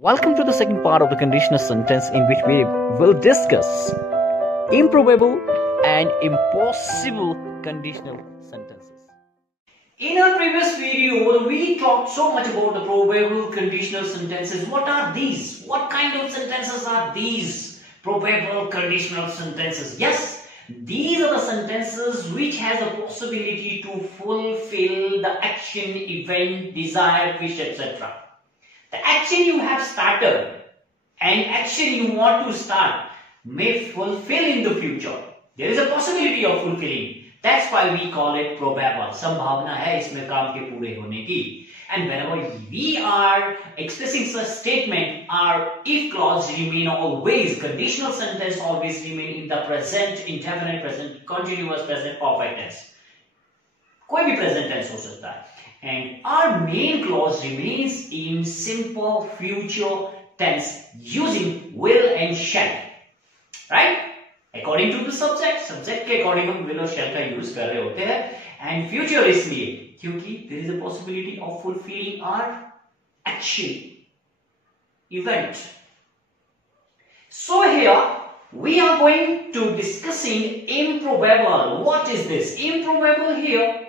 Welcome to the second part of the conditional sentence in which we will discuss improbable and impossible conditional sentences. In our previous video, we talked so much about the probable conditional sentences. What are these? What kind of sentences are these probable conditional sentences? Yes, these are the sentences which has the possibility to fulfill the action, event, desire, wish, etc. The action you have started and action you want to start may fulfill in the future. There is a possibility of fulfilling. That's why we call it probable. संभावना है इसमें काम के पूरे होने की. And whenever we are expressing such statement, our if clause remain always, conditional sentence always remain in the present, indefinite present, continuous present, perfect tense. कोई भी present tense हो सकता है. And our main clause remains in simple future tense using will and shall, right? According to the subject के according हम will और shall का use कर रहे होते हैं. And future इसलिए क्योंकि there is a possibility of fulfilling our action, event. So here we are going to discussing improbable. What is this? Improbable here.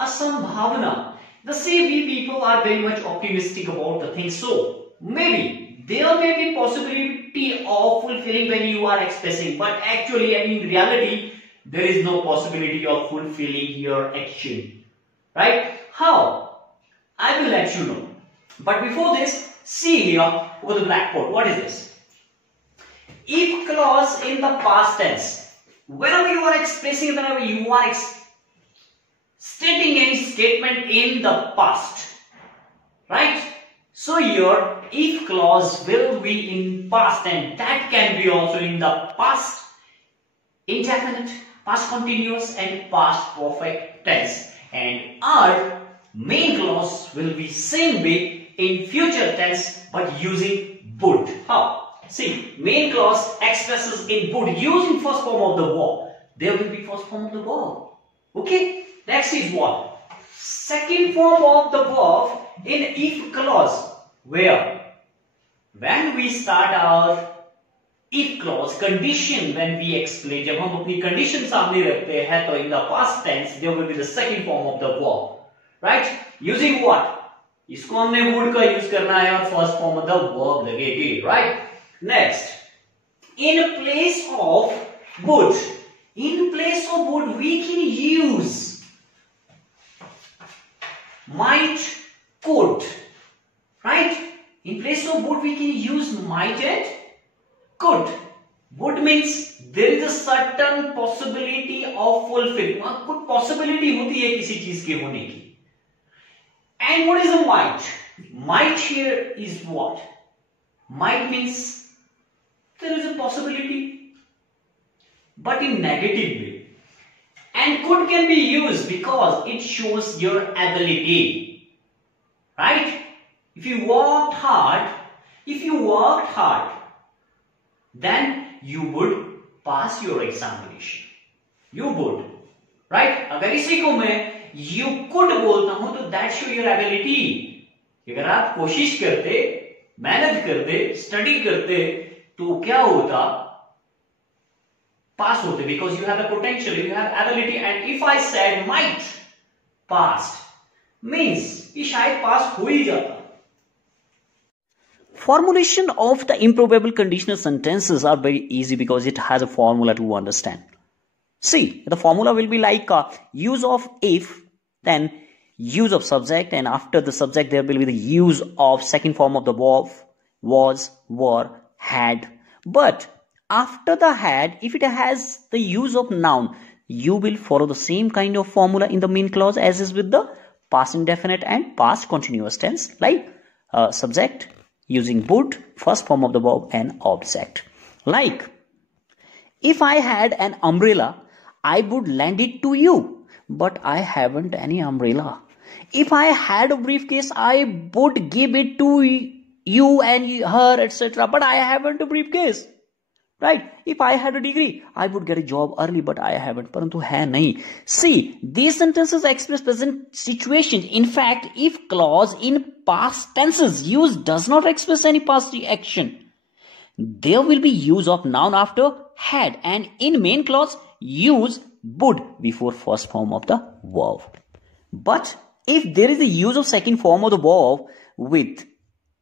Asambhavana. The we people are very much optimistic about the thing. So maybe there may be possibility of fulfilling when you are expressing, but actually and in reality there is no possibility of fulfilling your action. Right? How? I will let you know. But before this, see here over the blackboard. What is this? If clause in the past tense. Whenever you are expressing, whenever you are stating any statement in the past, right? So your if clause will be in past, and that can be also in the past indefinite, past continuous, and past perfect tense. And our main clause will be same way in future tense, but using would. How? See, main clause expresses in would using first form of the verb. There will be first form of the verb. Okay. Next is what? Second form of the verb in if clause. Where? When we start our if clause condition, when we explain, जब हम अपनी condition सामने रखते हैं, तो in the past tense there will be the second form of the verb, right? Using what? इसको हमने would का use करना है और first form of the verb लगेगी, right? Next, in place of would, we can use might, could, right? In place of would we can use might and could. Would means there is a certain possibility of fulfilling. कुछ possibility होती है किसी चीज के होने की. And what is a might? Might here is what? Might means there is a possibility, but in negative way. And could can be used because it shows your ability, right? If you worked hard, then you would pass your examination. You would, right? अगर इसी को मैं you could बोलता हूं तो that show your ability. अगर आप कोशिश करते, मेहनत करते, स्टडी करते, तो क्या होता? Pass होते, because you have the potential, you have ability. And if I said might passed, means कि शायद pass हो ही जाता. Formulation of the improbable conditional sentences are very easy because it has a formula to understand. See, the formula will be like use of if, then use of subject, and after the subject there will be the use of second form of the verb, was, were, had. But after the had, if it has the use of noun, you will follow the same kind of formula in the main clause as is with the past indefinite and past continuous tense, like subject using would, first form of the verb, and object. Like, if I had an umbrella, I would lend it to you, but I haven't any umbrella. If I had a briefcase, I would give it to you and her, etc., but I haven't a briefcase. right? If I had a degree, I would get a job early, but I haven't. Parantu hai nahi. See, these sentences express present situations. In fact, if clause in past tenses used does not express any past action, there will be use of noun after had, and in main clause use would before first form of the verb. But if there is a use of second form of the verb with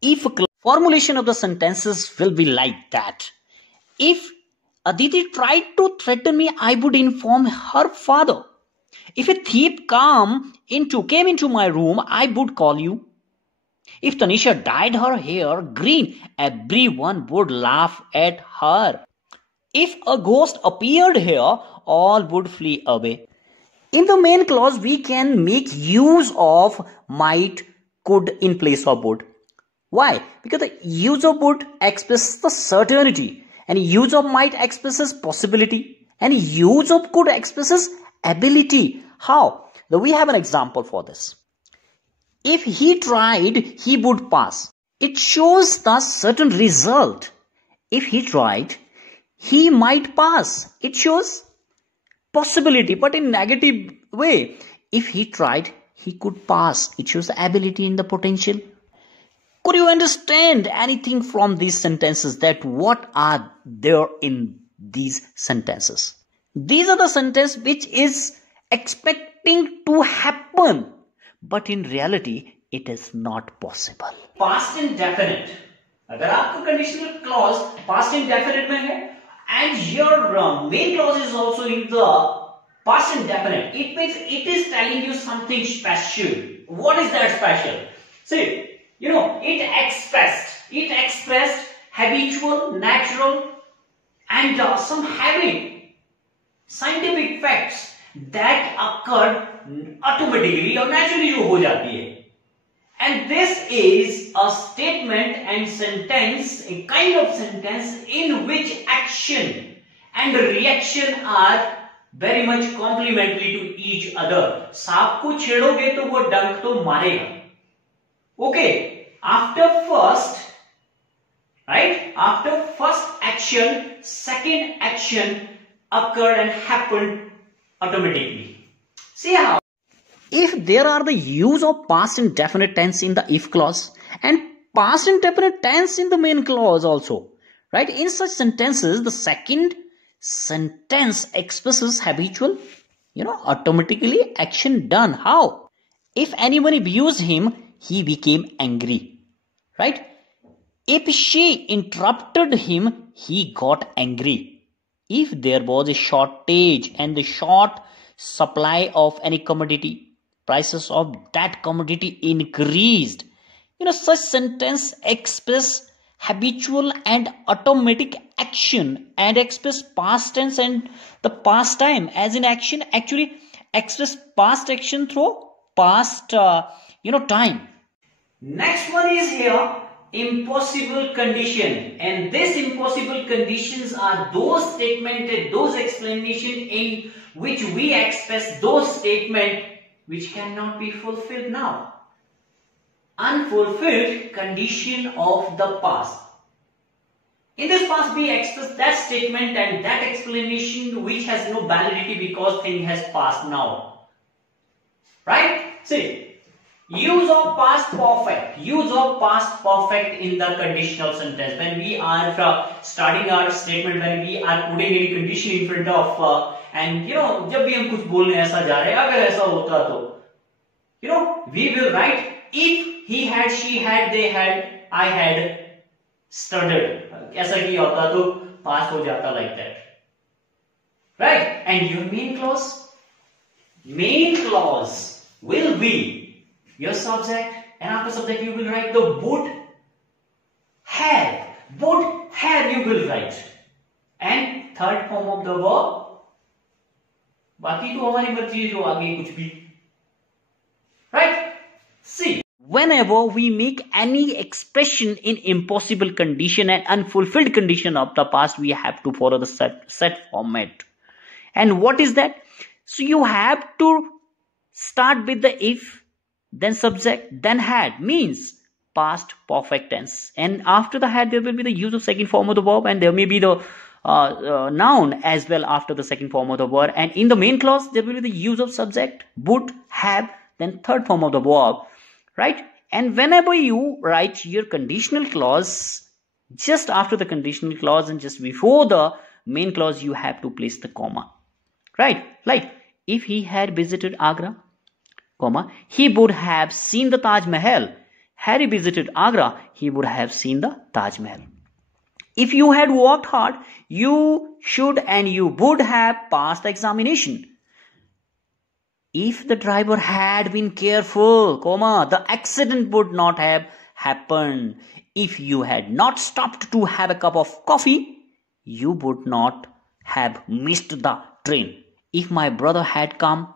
if, formulation of the sentences will be like that. If Aditi tried to threaten me, I would inform her father. If a thief came into my room, I would call you. If Tanisha dyed her hair green, everyone would laugh at her. If a ghost appeared here, all would flee away. In the main clause, we can make use of might, could in place of would. Why? Because the use of would expresses the certainty, and use of might expresses possibility, and use of could expresses ability. How? Now we have an example for this. If he tried, he would pass. It shows the certain result. If he tried, he might pass. It shows possibility, but in negative way. If he tried, he could pass. It shows the ability in the potential. Could you understand anything from these sentences? That what are there in these sentences? These are the sentences which is expecting to happen, but in reality it is not possible. Past indefinite. अगर आपका conditional clause past indefinite में है and your main clause is also in the past indefinite, it means it is telling you something special. What is that special? See, it expressed habitual, natural, and some having scientific facts that occurred automatically or naturally जो हो जाती है. And this is a statement and sentence, a kind of sentence in which action and reaction are very much complementary to each other. सांप को छेड़ोगे तो वो डंक तो मारेगा. Okay, after first action, second action occurred and happened automatically. See how? If there are the use of past indefinite tense in the if clause and past indefinite tense in the main clause also, right? In such sentences, the second sentence expresses habitual, automatically action done. How? If anyone abused him, he became angry, right? If she interrupted him, he got angry. If there was a shortage and the short supply of any commodity, prices of that commodity increased. Such sentence express habitual and automatic action and express past tense and the past time as in action actually express past action through past time. Next one is here impossible condition, and this impossible conditions are those statements, those explanations in which we express those statements which cannot be fulfilled now. Unfulfilled condition of the past. In this past we express that statement and that explanation which has no validity because thing has passed now. Right? See. Use of past perfect. Use of past perfect in the conditional sentence. When we are starting our statement, when we are putting any condition in front of and जब भी हम कुछ बोलने ऐसा जा रहे हैं, अगर ऐसा होता तो we will write if he had, she had, they had, I had studied. ऐसा किया होता तो past हो जाता like that. Right? And your main clause will be your subject, and after subject you will write the would have you will write, and third form of the verb. बाकी तो हमारी मर्जी है जो आगे कुछ भी. Right? See, whenever we make any expression in impossible condition and unfulfilled condition of the past, we have to follow the set format. And what is that? So you have to start with the if, then subject, then had, means past perfect tense, and after the had there will be the use of second form of the verb, and there may be the noun as well after the second form of the word. And in the main clause, there will be the use of subject, would, have, then third form of the verb, right? And whenever you write your conditional clause, just after the conditional clause and just before the main clause, you have to place the comma, right? Like, if he had visited Agra, comma, he would have seen the Taj Mahal. Had he visited Agra, he would have seen the Taj Mahal. If you had worked hard, you should and you would have passed the examination. If the driver had been careful, comma, the accident would not have happened. If you had not stopped to have a cup of coffee, you would not have missed the train. If my brother had come,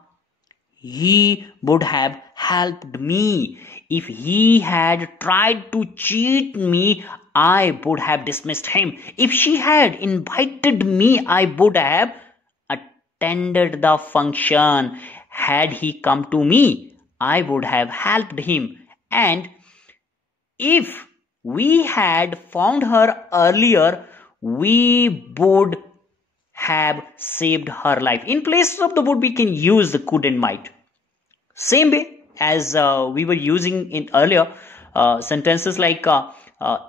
he would have helped me. If he had tried to cheat me, I would have dismissed him. If she had invited me, I would have attended the function. Had he come to me, I would have helped him. And if we had found her earlier, we would have saved her life. In place of the would, we can use the could and might. Same way as we were using in earlier sentences like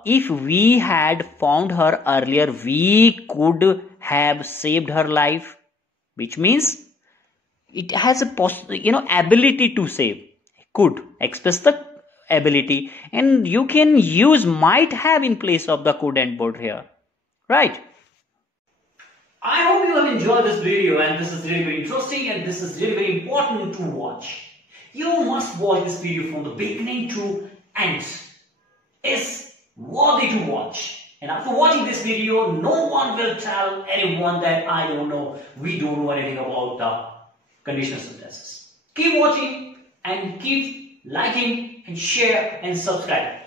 if we had found her earlier, we could have saved her life, which means it has a ability to save. Could express the ability, and you can use might have in place of the could and would here, right? I hope you have enjoyed this video, and this is really very interesting, and this is really very important to watch. You must watch this video from the beginning to end. It's worthy to watch. And after watching this video, no one will tell anyone that I don't know, we don't know anything about the conditional sentences. Keep watching and keep liking and share and subscribe.